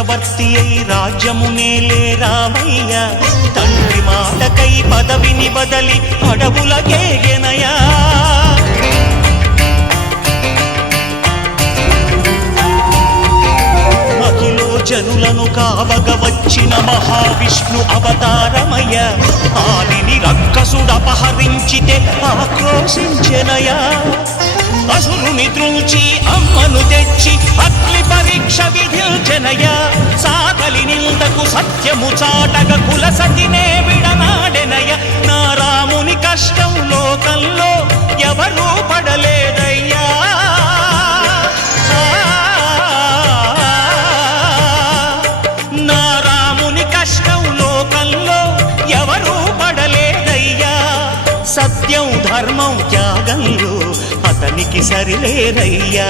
చక్రవర్తి అయి రాజ్యమునేలే రామయ్య తండ్రి మాటకై పదవిని బదలి అడవులకేగెనయా జనులను కావగ వచ్చిన మహావిష్ణు అవతారమయ ఆదిని రక్కసుడపహరించితే ఆక్రోశించెనయా అసురుని త్రుంచి అమ్మను తెచ్చి అగ్ని పరీక్ష విధించెనయా సాగలి నిందకు సత్యము చాటగ కుల సతినే విడనాడెనయ నా రాముని కష్టం లోకంలో ఎవరూ పడలేదయ్యా సత్యం ధర్మం త్యాగంలో అతనికి సరిలేరయ్యా